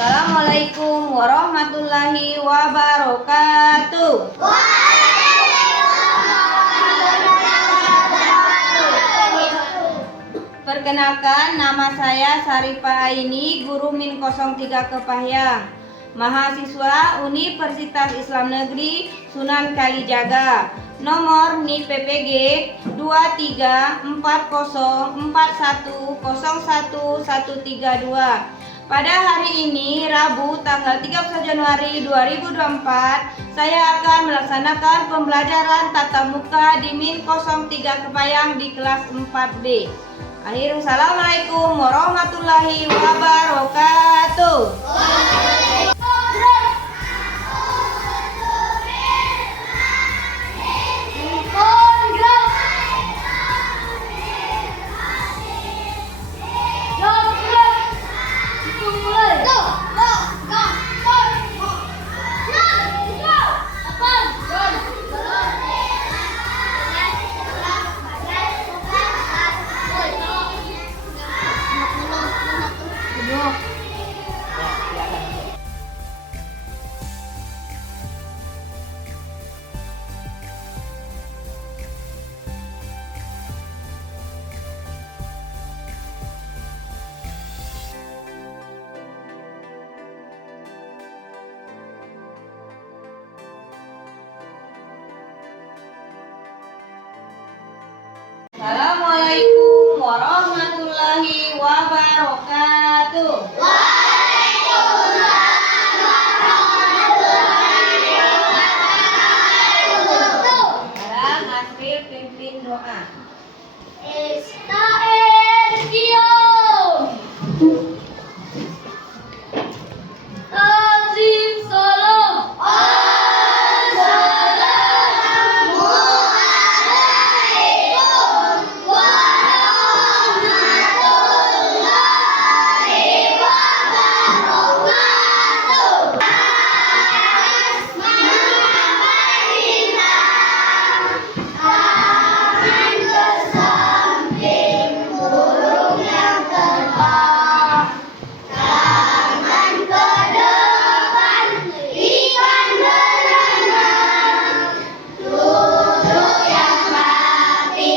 Assalamualaikum warahmatullahi wabarakatuh. Perkenalkan, nama saya Sarifah Aini, guru Min 03 Kepahyang, mahasiswa Universitas Islam Negeri Sunan Kalijaga. Nomor NIP PPG 234041011132. Pada hari ini, Rabu, tanggal 31 Januari 2024, saya akan melaksanakan pembelajaran tatap muka di Min 03 Kepahyang di kelas 4B. Assalamualaikum warahmatullahi wabarakatuh. Assalamualaikum warahmatullahi wabarakatuh. Waalaikumsalam warahmatullahi wabarakatuh. Sekarang Asril pimpin doa. Ista'in Azim salam. Assalamu alaikum warahmatullahi wabarakatuh. Tangan ke samping, burung yang terbang. Tangan ke depan, ikan berenang. Duduk yang rapi,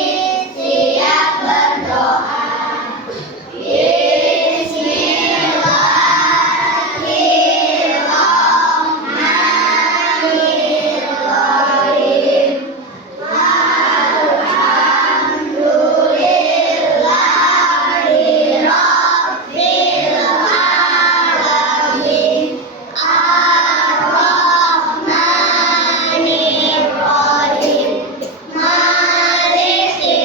siap berdoa. Bismillahirrahmanirrahim. Alhamdulillahi rabbil alamin. Ar-Rahmanir-Rahim. Maliki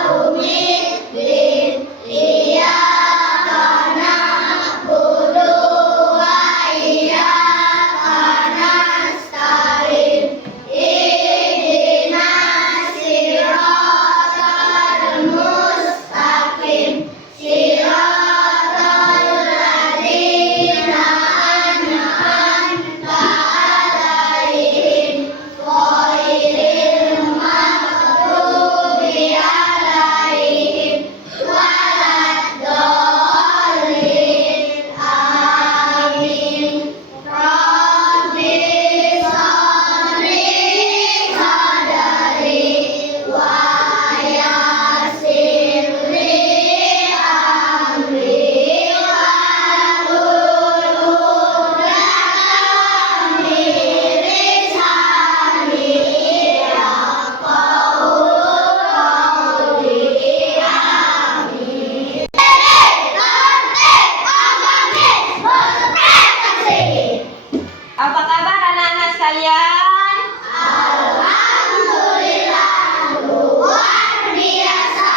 yaumiddin. Iyyaka na'budu wa iyyaka nasta'in. Ihdinas siratal mustaqim. Siratal ladzina an'amta 'alaihim ghairil maghdubi 'alaihim waladdallin. Amin. Rabbi sholli sadari wa yassir li amri wahlul 'uqdatam min lisani yafqahu qawli. Amin. Apa kabar anak-anak sekalian? Alhamdulillah, luar biasa.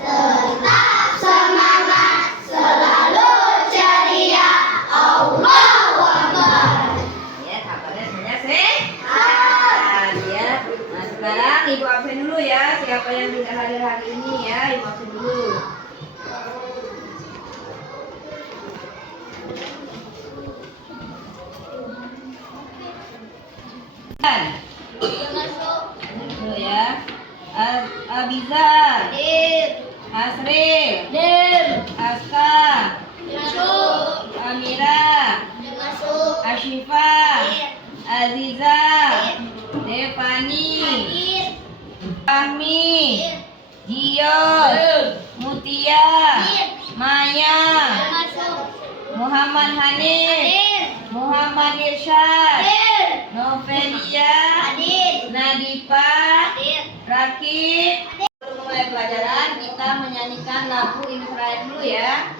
Tetap semangat, selalu ceria. Allahu Akbar. Ya, kabarnya semuanya sehat ya. Nah, sekarang Ibu absen dulu ya. Siapa yang tidak hadir hari ini ya, Ibu absen dulu. Dulu ya. Abizar, Asril, Aska, Amira, Asyifa, Aziza, Devani, Fahmi, Gios, Mutia, Maya, Muhammad Hanif, Muhammad Irsyad, Novelia, Nadifa, Rakib. Sebelum mulai pelajaran, kita menyanyikan lagu Israel dulu ya.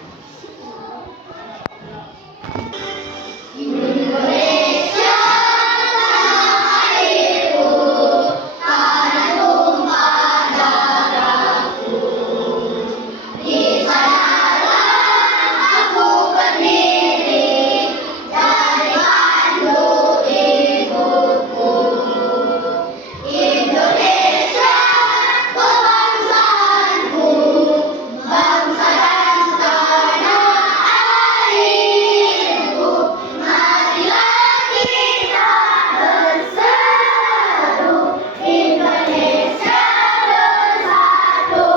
Indonesia tanah airku, tanah tumpah darahku. Di sanalah aku berdiri, dari pandu ibuku. Indonesia kebangsaanku, bangsa dan tanah airku. Marilah kita berseru, Indonesia bersatu.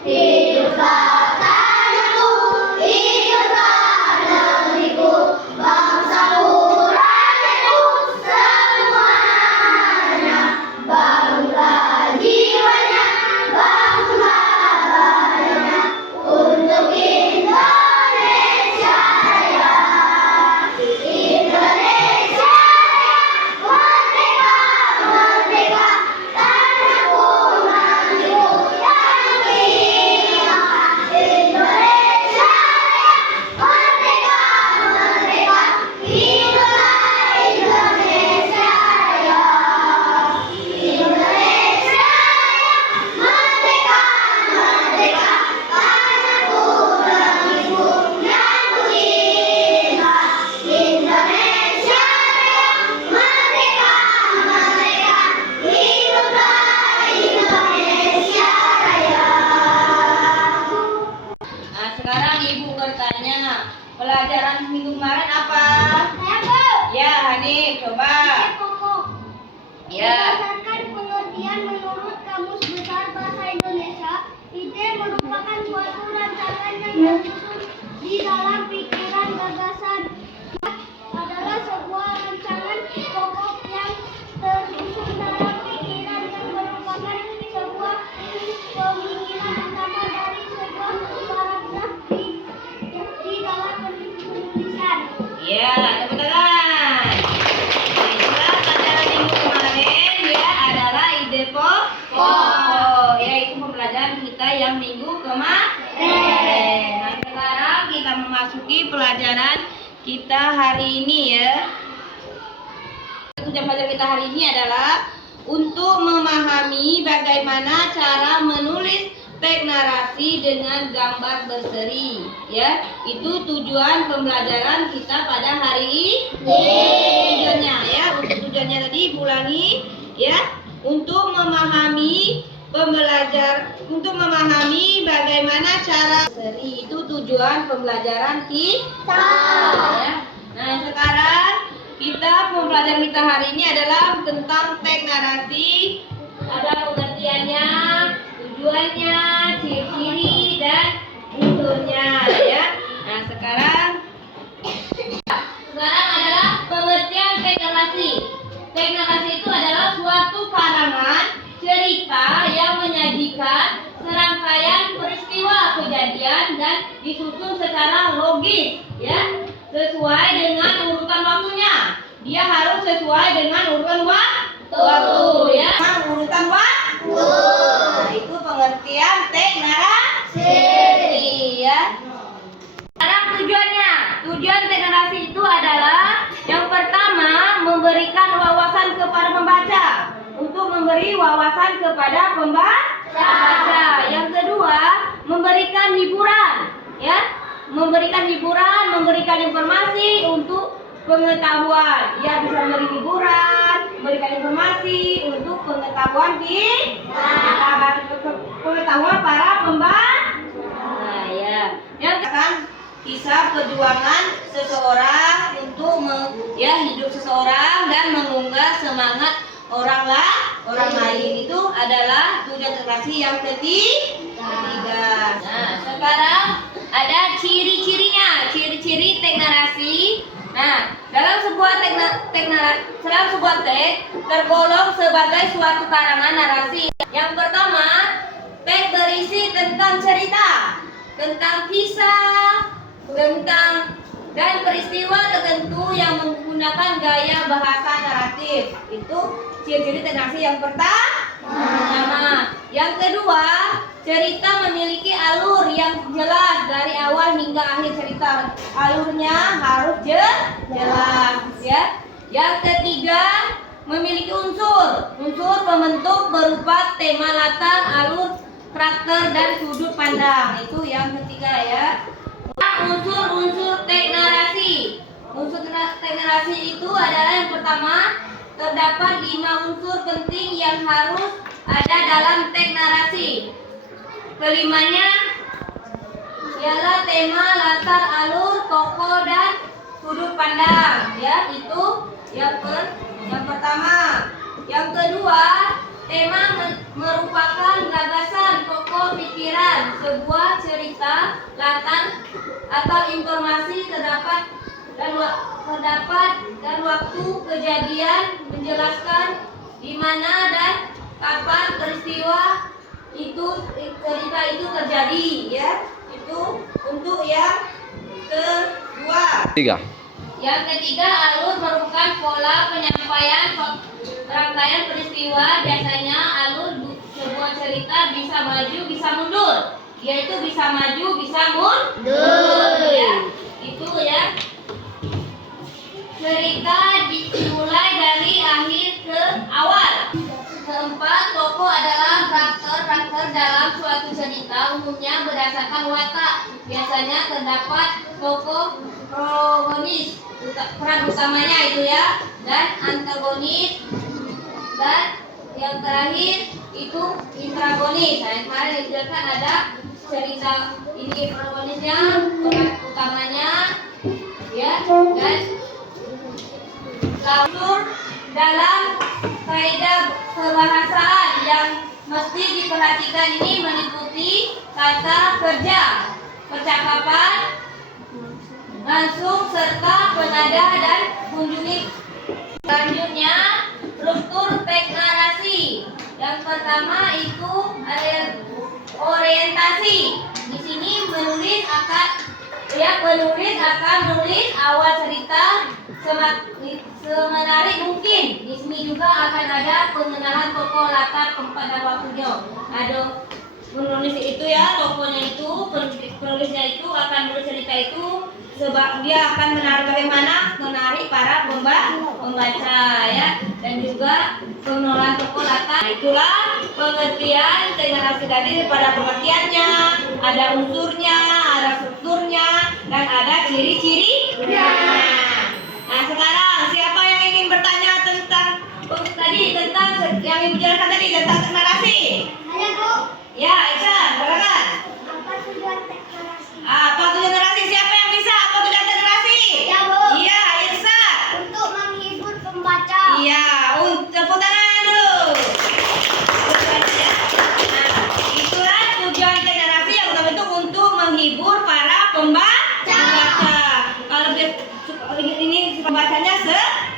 Hiduplah tanahku, hiduplah negeriku, bangsaku, rakyatku semuanya. Bangunlah jiwanya, bangunlah badannya, untuk Indonesia Raya. Indonesia Raya, merdeka, merdeka, tanahku, negeriku yang indah. Indonesia Raya, merdeka, merdeka, hiduplah Indonesia Raya. Indonesia Raya, merdeka, merdeka, tanahku, negeriku yang cinta. Indonesia Raya, merdeka, merdeka, hiduplah Indonesia Raya. Nah, sekarang Ibu bertanya, pelajaran minggu kemarin apa? Ya, Hanif, coba. Ya. Berdasarkan pengertian menurut Kamus Besar Bahasa Indonesia, ide merupakan suatu rancangan yang tersusun di dalam pikiran gagasan. Adalah sebuah rancangan pokok yang tersusun dalam pikiran yang merupakan sebuah pemikiran utama dari sebuah paragraf di dalam penulisan. Ya, tepuk tangan. Nah, itulah pelajaran minggu kemarin ya, adalah ide pokok, yaitu pembelajaran kita yang minggu kemarin. Nah, sekarang kita memasuki pelajaran kita hari ini ya. Tujuan pelajaran kita hari ini adalah untuk memahami bagaimana cara menulis teks narasi dengan gambar berseri ya. Itu tujuan pembelajaran kita pada hari ini. Tujuannya ya, untuk tujuannya tadi ulangi ya, untuk memahami bagaimana cara berseri, itu tujuan pembelajaran kita ya. Nah, sekarang pembelajaran kita hari ini adalah tentang teks narasi. Ada pengertiannya, tujuannya, ciri-ciri dan unsurnya ya. Nah, sekarang adalah pengertian teks narasi. Teks narasi itu adalah suatu karangan cerita yang menyajikan serangkaian peristiwa kejadian dan disusun secara logis ya, sesuai dengan urutan waktunya. Dia harus sesuai dengan urutan waktu ya, urutan waktu. Nah, itu pengertian teks narasi ya. Sekarang tujuannya. Tujuan teks narasi itu adalah yang pertama, memberikan wawasan kepada pembaca. Untuk memberi wawasan kepada pembaca. Yang kedua, memberikan hiburan ya. Memberikan informasi untuk pengetahuan. Ya, bisa memberi hiburan, memberikan informasi untuk pengetahuan pengetahuan para pembaca. Nah, ya. Yang akan kisah perjuangan seseorang untuk hidup seseorang dan mengunggah semangat orang lain. Itu adalah tujuan teks narasi yang ketiga. Nah, sekarang ada ciri-cirinya. Ciri-ciri teks narasi Nah, dalam sebuah teks tergolong sebagai suatu karangan narasi. Yang pertama, teks berisi tentang cerita, tentang kisah, tentang dan peristiwa tertentu yang menggunakan gaya bahasa naratif. Itu ciri-ciri teks narasi yang pertama. Yang kedua, cerita memiliki alur yang jelas dari awal hingga akhir cerita. Alurnya harus jelas, ya. Yang ketiga, memiliki unsur pembentuk berupa tema latar, alur, karakter, dan sudut pandang. Itu yang ketiga, ya. Unsur teks narasi. Unsur teks narasi itu adalah yang pertama, terdapat 5 unsur penting yang harus ada dalam teks narasi. Kelimanya ialah tema, latar, alur, tokoh, dan sudut pandang. Ya, itu yang pertama. Yang kedua, tema merupakan gagasan, pokok pikiran sebuah cerita, latar atau informasi terdapat dan waktu kejadian, menjelaskan di mana dan kapan peristiwa cerita itu terjadi, ya. Itu untuk yang kedua. Yang ketiga, alur merupakan pola penyampaian rangkaian peristiwa. Biasanya alur sebuah cerita bisa maju, bisa mundur. Yaitu bisa maju, bisa mundur, ya. Itu, ya. Cerita dimulai dari akhir ke awal. Keempat, tokoh adalah karakter dalam suatu cerita, umumnya berdasarkan watak. Biasanya terdapat tokoh protagonis, peran utamanya itu, ya, dan antagonis, dan yang terakhir itu intragonis. Nah, yang kemarin dijelaskan ada cerita ini protagonisnya, peran utamanya, ya, dan langsung dalam kaidah kebahasaan yang mesti diperhatikan ini meliputi kata kerja, percakapan, langsung serta penada dan kunjungi. Selanjutnya, struktur teks narasi. Yang pertama itu orientasi. Di sini penulis akan menulis awal cerita semenarik mungkin. Di sini juga akan ada pengenalan tokoh, latar, tempat, dan waktunya. Ada penulis itu, ya, tokohnya itu, penulisnya itu akan menulis cerita itu sebab dia akan menarik para pembaca, ya, dan juga pengenalan tokoh, latar. Nah, itulah pengertian teks narasi tadi. Pada pengertiannya ada unsurnya, ada strukturnya, dan ada ciri-cirinya. Nah, sekarang siapa yang ingin bertanya tentang yang Ibu jelaskan tadi tentang teks narasi? Ada, Bu. Ya, Aisyah, silakan. Apa tujuan teks narasi? Apa tujuan narasi? Siapa yang bisa? Apa tujuan teks narasi? Ya, Bu. Iya, Aisyah. Untuk menghibur pembaca. Iya, tepuk tangan dulu. Nah, itulah tujuan teks narasi yang utama itu untuk menghibur para pembaca. Kalau ini pembacanya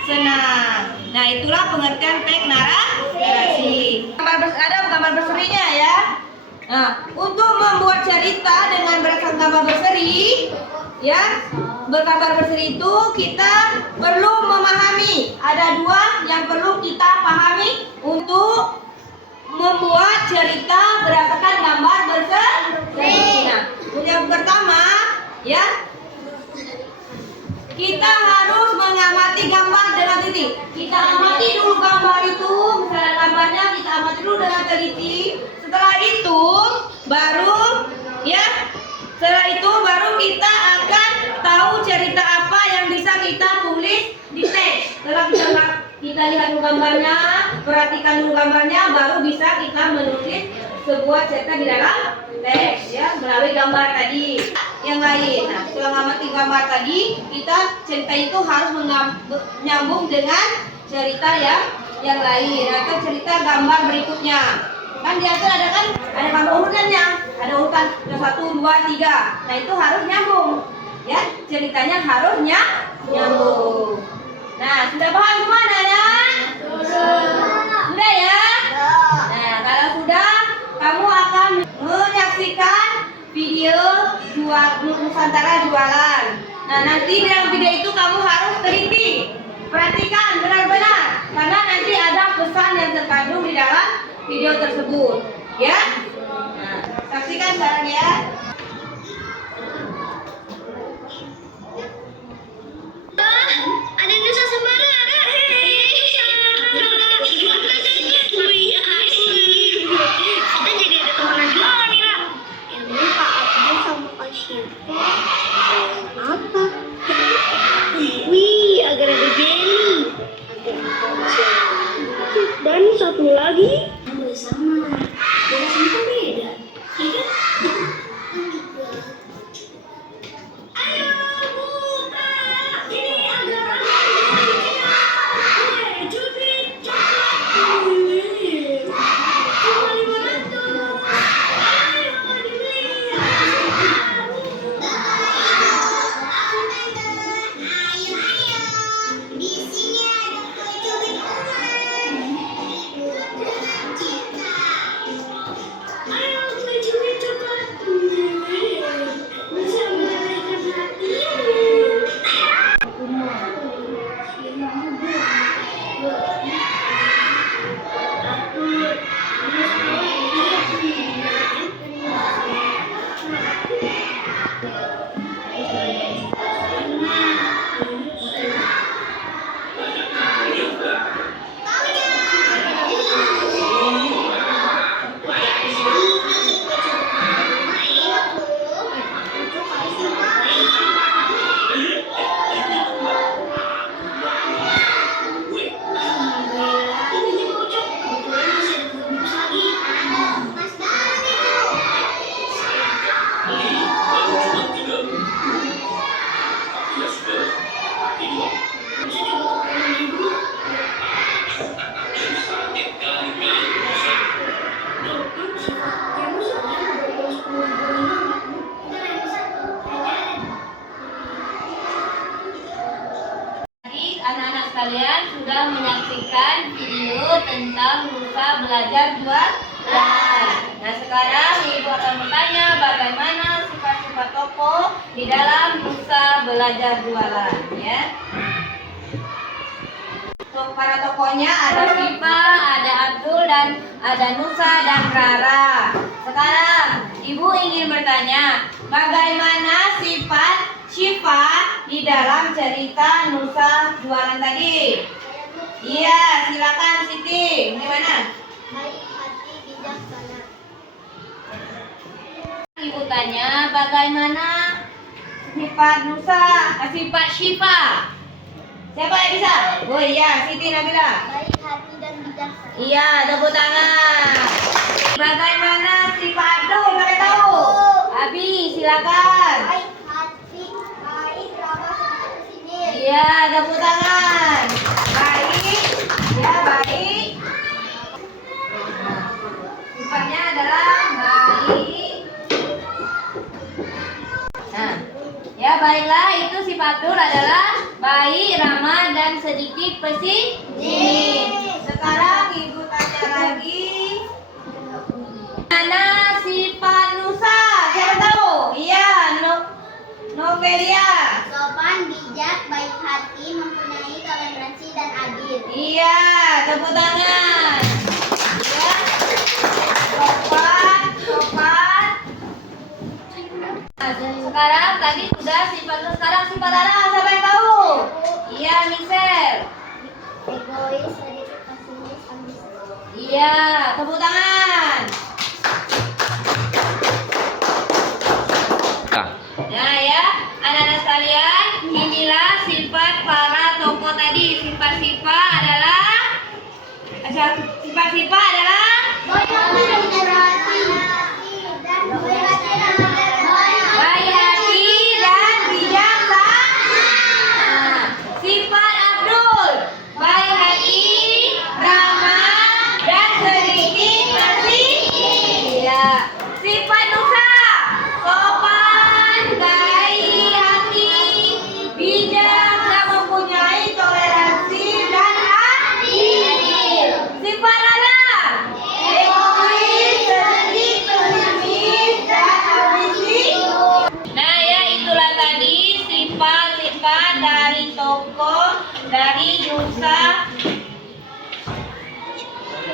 senang. Nah, itulah pengertian teks narasi. Ada gambar berserinya, ya. Nah, untuk membuat cerita dengan berdasarkan gambar berseri, ya, bergambar berseri itu kita perlu memahami. Ada 2 yang perlu kita pahami untuk membuat cerita berdasarkan gambar berseri. Nah, yang pertama, ya, kita harus mengamati gambar dengan teliti. Kita amati dulu gambar itu, misalnya gambarnya kita amati dulu dengan teliti. Setelah itu baru kita akan tahu cerita apa yang bisa kita tulis di teks. Setelah kita lihat dulu gambarnya, perhatikan dulu gambarnya, baru bisa kita menulis sebuah cerita di dalam teks, ya, melalui gambar tadi. Yang lain. Nah, setelah mengamati gambar tadi, kita cerita itu harus menyambung dengan cerita yang lain atau cerita gambar berikutnya. Kan di atas ada gambar urutannya, ada urutan 1, 2, 3. Nah, itu harus nyambung, ya, ceritanya harus Nyambung. Nah, sudah paham semua anak-anak? Sudah ya? Nah, kalau sudah, kamu akan menyaksikan video Nusantara jualan. Nah, nanti dalam video itu kamu harus teliti. Perhatikan benar-benar, karena nanti ada pesan yang terkandung di dalam video tersebut. Ya? Nah, saksikan sekarang ya. Ada Nusa Sembara. Wih, asik. Kita jadi ada teman jualan nih, Ra. Ini Pak Abdul sama Kak Syifa. Apa? Wih, agar-agar jelly. Dan satu lagi. Boleh sama. Beda sama beda. Iya. Ayo buka. Ini agar-agar cubit coklat. Cuma 500. Ayo dibeli. Di sini ada kue cubit ayo kue cubit coklat. Bisa melelehkan hati. Anak-anak sekalian sudah menyaksikan video tentang Nusa belajar jualan. Nah, sekarang Ibu akan bertanya bagaimana sifat-sifat tokoh di dalam Nusa belajar jualan, ya. Untuk para tokohnya ada Syifa, ada Abdul, dan ada Nusa dan Rara. Sekarang Ibu ingin bertanya, bagaimana sifat Syifa di dalam cerita Nusa jualan tadi? Iya, silakan Siti. Gimana? Baik hati bijaksana. Ibu tanya bagaimana sifat Nusa, sifat Syifa. Siapa yang bisa? Oh iya, Siti Nabila. Baik hati dan bijaksana. Iya, tepuk tangan. Bagaimana sifat Abdul? Saya tahu. Abi, silakan. Baik hati, baik ramah serta kesini. Iya, tepuk tangan. Baik, ya baik. Sifatnya adalah baik. Nah, ya baiklah, itu sifat Abdul adalah baik, ramah, dan sedikit pesimis. Sekarang Ibu tanya lagi. Mana sifat Nusa? Siapa tahu? Iya, Novelia. Sopan, bijak, baik hati, mempunyai toleransi dan adil. Iya, tepuk tangan. Iya. Sopan, sopan. Nah, sekarang tadi sudah sifat Nusa, sekarang sifat Rara. Siapa yang tahu? Iya, Michelle. Egois, sedikit pesimis, ambisius. Iya, tepuk tangan. Nah ya, anak-anak sekalian, inilah sifat para tokoh tadi. Sifat-sifat adalah Baik hati dan toleransi. baik hati dan bijaksana. Sifat Abdul, baik hati, ramah, dan sedikit pesimis. Ya. Sifat Nusa, sopan, baik hati, bijaksana. Sifat Nana. Egois, sedikit, pesimis, dan ambisi. Nah ya, itulah tadi sifat-sifat dari tokoh dari Nusa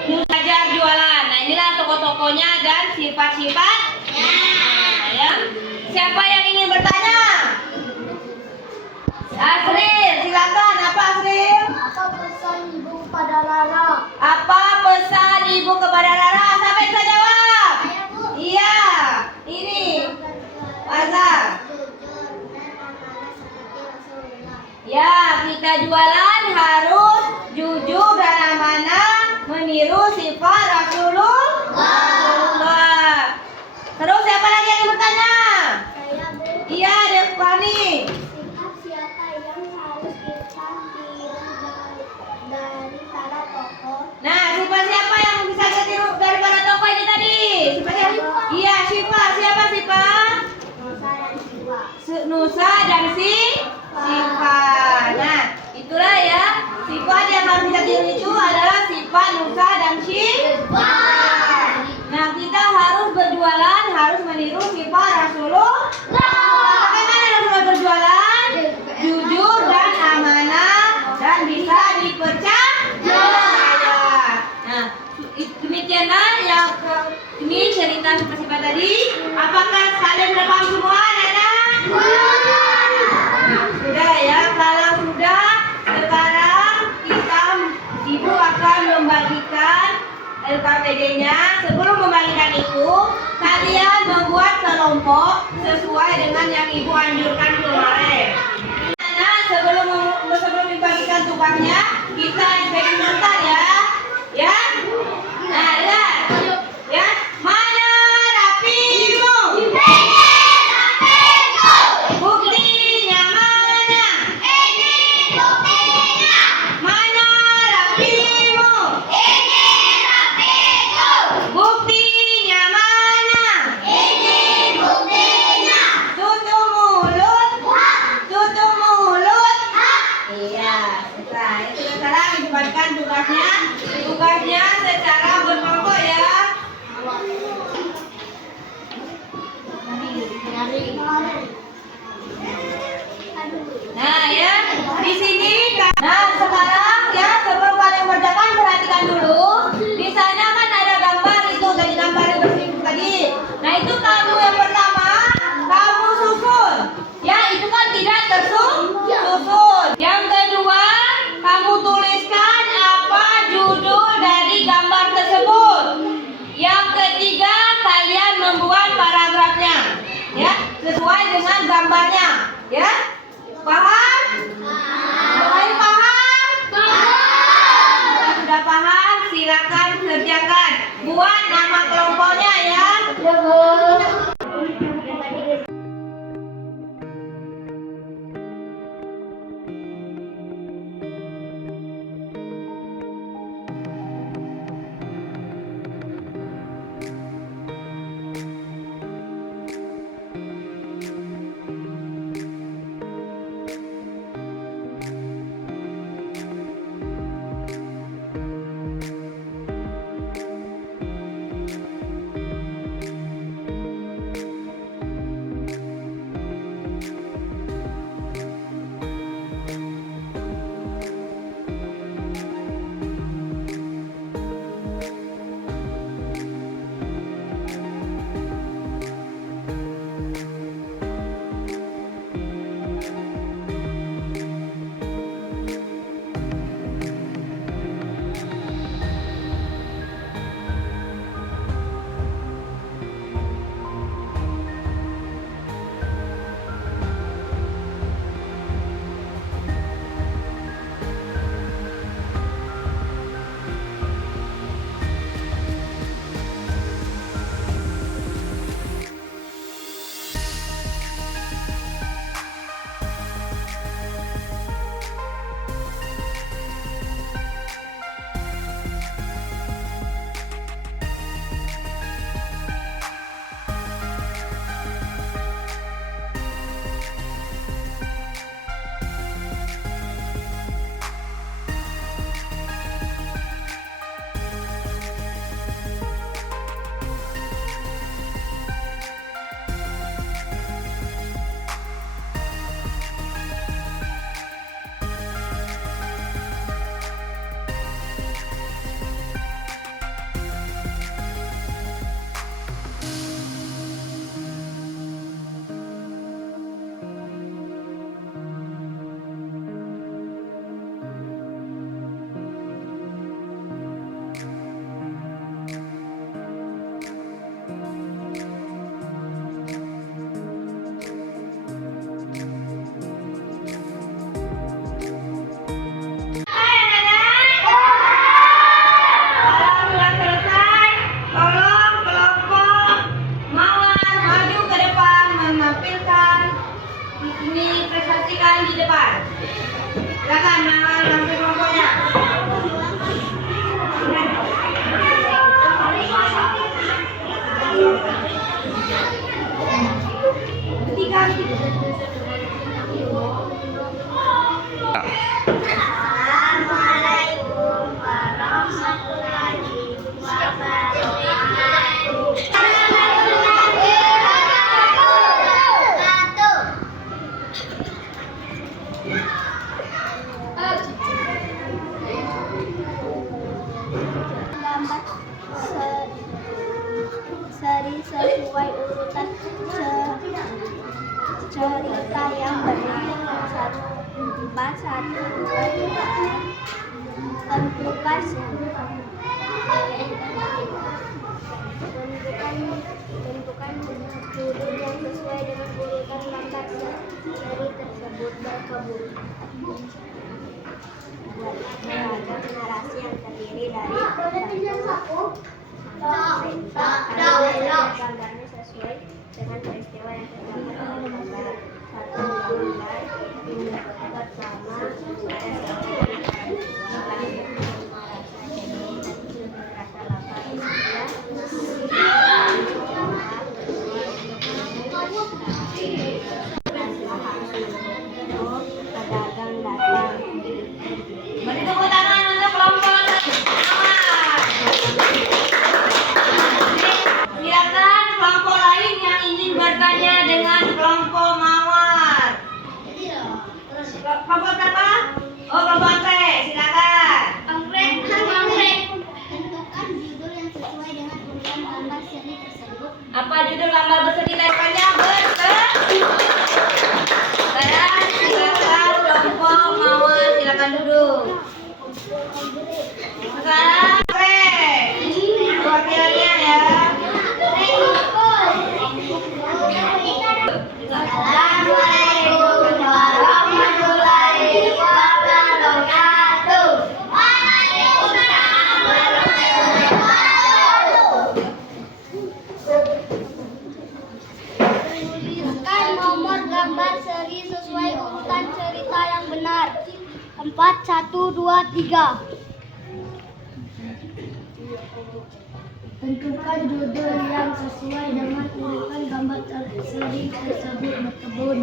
Belajar Jualan. Nah inilah tokoh-tokohnya dan sifat-sifatnya. Ya. Siapa yang ingin bertanya? Asril, silakan. Apa Asril? Apa pesan ibu pada Rara? Apa pesan ibu kepada Rara? Siapa yang bisa jawab? Saya Bu. Iya, ini Azhar. Ya, kita jualan harus jujur dan amanah, meniru sifat Rasulullah. Terus siapa lagi yang ingin bertanya? Saya Bu. Iya, Devani. Sifat siapa yang harus kita tiru dari para tokoh? Nah, sifat siapa yang bisa ditiru dari para tokoh ini tadi? Sifat siapa? Iya, Syifa. Siapa Syifa? Nusa dan Siwa. Nusa dan Syifa. Nah, itulah ya. Sifat yang harus kita tiru itu adalah sifat Nusa dan Syifa. Nah, kita harus berjualan, harus meniru sifat Rasulullah. Bagaimana Rasulullah berjualan? Jujur dan amanah dan bisa dipercaya. Nah, demikianlah yang ini cerita sifat-sifat tadi. Apakah kalian sudah paham semua, Nana? Sudah ya. Kalau sudah, sekarang ibu akan membagikan LKPD-nya. Sebelum membagikan itu, kalian membuat kelompok sesuai dengan yang ibu anjurkan kemarin. Nah, sebelum dibagikan tugasnya, kita inspeksi sebentar ya. Ya. Nah, lihat. Ya, mana rapimu? Buktinya mana? Mana rapimu? Buktinya mana? Tutup mulut. Tutup mulut. Iya, selesai. Itu sekarang dibagikan tugasnya. Tugasnya secara berkelompok ya. Nah ya, di sini. Nah sekarang ya, sebelum kalian mengerjakan perhatikan dulu. Di sana kan ada gambar itu tadi, gambar yang bersih tadi. Nah itu kamu yang pertama, kamu susun. Ya itu kan tidak tersusun. Yang kedua, kamu tuliskan apa judul dari gambar tersebut. Yang ketiga, kalian membuat paragrafnya, ya sesuai dengan gambarnya, ya. Paham? Semuanya paham? Kalau sudah paham, silakan kerjakan. Buat nama kelompoknya ya. sesuai urutan cerita yang benar. 4, 1, 2, 3. Tentukan judul yang sesuai dengan urutan gambar seri tersebut. Berkebun. Buatlah beragam narasi yang terdiri dari gambarnya sesuai dengan peristiwa yang terdapat dalam gambar. 1. Gambar pertama ada rasa lapar. Pedagang datang. Beri tepuk tangan untuk kelompok mawar. Silakan kelompok lain yang ingin bertanya dengan kelompok mawar. Kelompok berapa? Oh, kelompok anggrek. Silakan. Anggrek. Tentukan judul yang sesuai dengan urutan gambar seri tersebut. Apa judul gambar berseri tadi? Sekarang silakan kelompok mawar, silakan duduk. Sekarang anggrek. Perwakilannya ya. Assalamualaikum warahmatullahi wabarakatuh. Waalaikumsalam warahmatullahi wabarakatuh. Tuliskan nomor gambar seri sesuai urutan cerita yang benar. 4, 1, 2, 3. Tentukan judul yang sesuai dengan urutan gambar seri tersebut. Berkebun.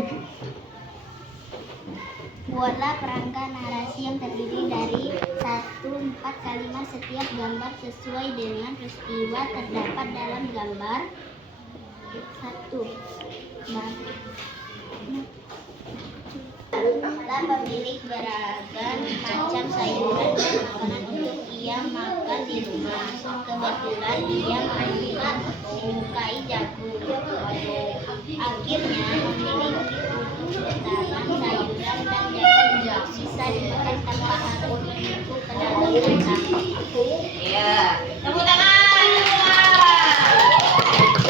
Buatlah kerangka narasi yang terdiri dari 1-4 kalimat. Setiap gambar sesuai dengan peristiwa terdapat dalam gambar. 1. Lah pemilik beragam macam sayuran dan makanan untuk ia makan di rumah. Kebetulan ia menyukai jagung. Akhirnya memiliki dalam sayuran dan jagung bisa dimakan tanpa harus menunggu pedagang datang. Iya. Tepuk tangan.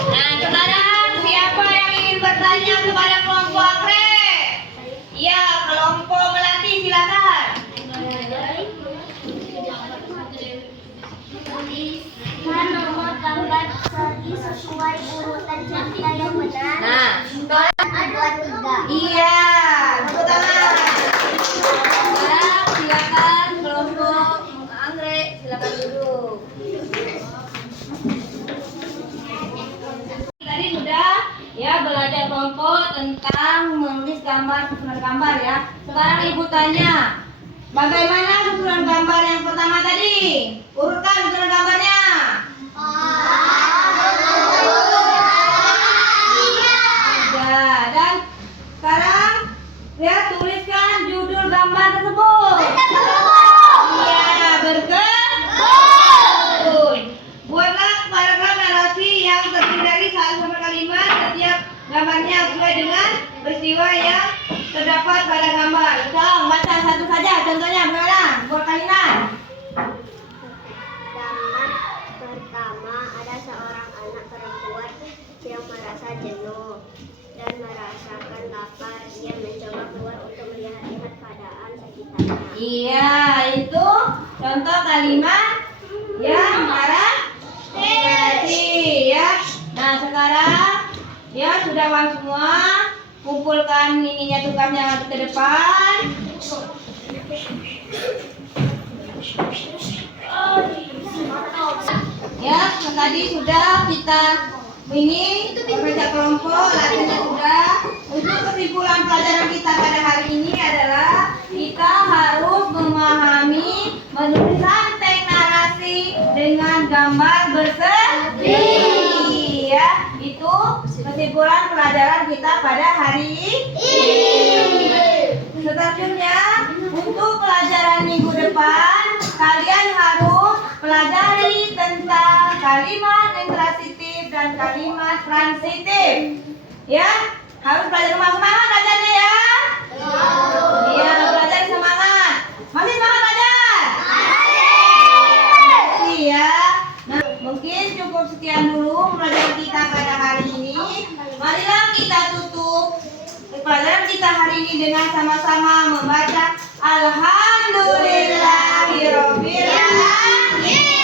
Nah, sekarang siapa yang ingin bertanya kepada kelompok anggrek? Iya, kelompok melati silakan. Tuliskan nomor gambar seri sesuai urutan cerita yang benar. Nah, 2, 3. iya, tepuk tangan. Sekarang silakan kelompok anggrek, silakan duduk. Tadi sudah ya belajar kelompok tentang menulis gambar, susunan gambar ya. Sekarang ibu tanya, bagaimana susunan gambar yang pertama tadi? Urutkan susunan gambarnya. Ya, dan sekarang ya tuliskan judul gambar tersebut. Iya, berkebun. Buatlah paragraf narasi yang terdiri dari 1 kalimat. Setiap gambarnya sesuai dengan peristiwa yang terdapat pada gambar. Tolong baca satu saja. Contohnya bagaimana? Buat kalimat. Gambar pertama ada seorang anak perempuan yang merasa jenuh dan merasakan lapar. Ia mencoba keluar untuk melihat-lihat keadaan sekitarnya. Iya, itu contoh kalimat yang narasi ya. Nah, sekarang ya sudah paham semua. Kumpulkan ininya tugasnya ke depan. Ya, tadi sudah kita ini bekerja kelompok, latihannya sudah. Untuk kesimpulan pelajaran kita pada hari ini adalah kita harus memahami menuliskan teks narasi dengan gambar berseri. Ya, itu kesimpulan pelajaran kita pada hari ini. Selanjutnya, untuk pelajaran minggu depan, kalian harus pelajari tentang kalimat intransitif dan dan kalimat transitif. Ya, harus belajar semangat belajarnya ya. Iya, belajar semangat. Masih semangat belajar? Masih ya. Nah, mungkin cukup sekian dulu pelajaran kita pada hari ini. Marilah kita tutup pelajaran kita hari ini dengan sama-sama membaca Alhamdulillahirobbilalamin.